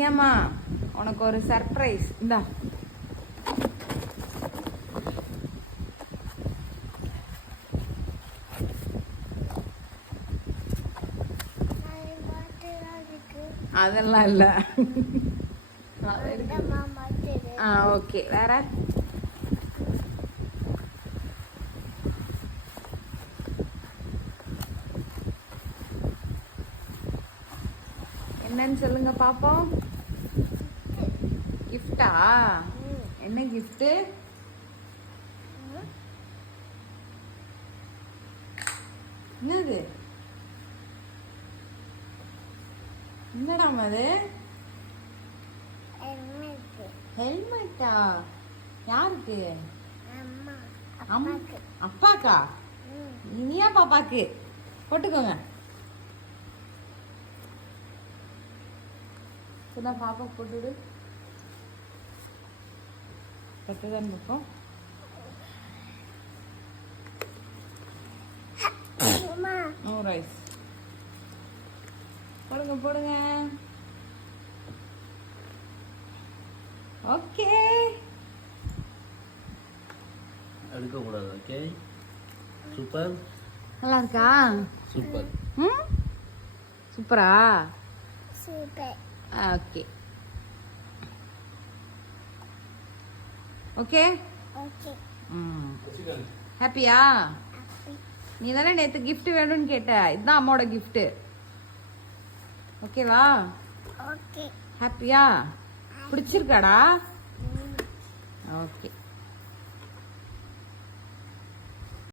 ஏமா உனக்கு ஒரு சர்ப்ரைஸ். இந்தா அதெல்லாம் இல்ல. ஓகே, வேற என்னன்னு சொல்லுங்க பாப்போம். கிஃப்டா? என்ன கிஃப்ட்? என்னது? என்னடாம் அது? ஹெல்மெட்டா? யாருக்கு? அப்பாக்கா? இனியா பாப்பாக்கு போட்டுக்கோங்க. பாப்பா போட்டுவிடு. பத்துதான் பார்ப்போம். ரைஸ் போடுங்க போடுங்க. ஓகே, எடுக்க கூடாது. Okay, super. நல்லா இருக்கா? சூப்பர். சூப்பரா? சூப்பர். Okay okay okay. ஹாப்பியா? நீ தானே நேற்று கிஃப்ட் வேணும்னு கேட்ட. இதுதான் அம்மாவோட கிஃப்ட். ஓகேவா? ஓகே. ஹாப்பியா? பிடிச்சிருக்காடா? ஓகே.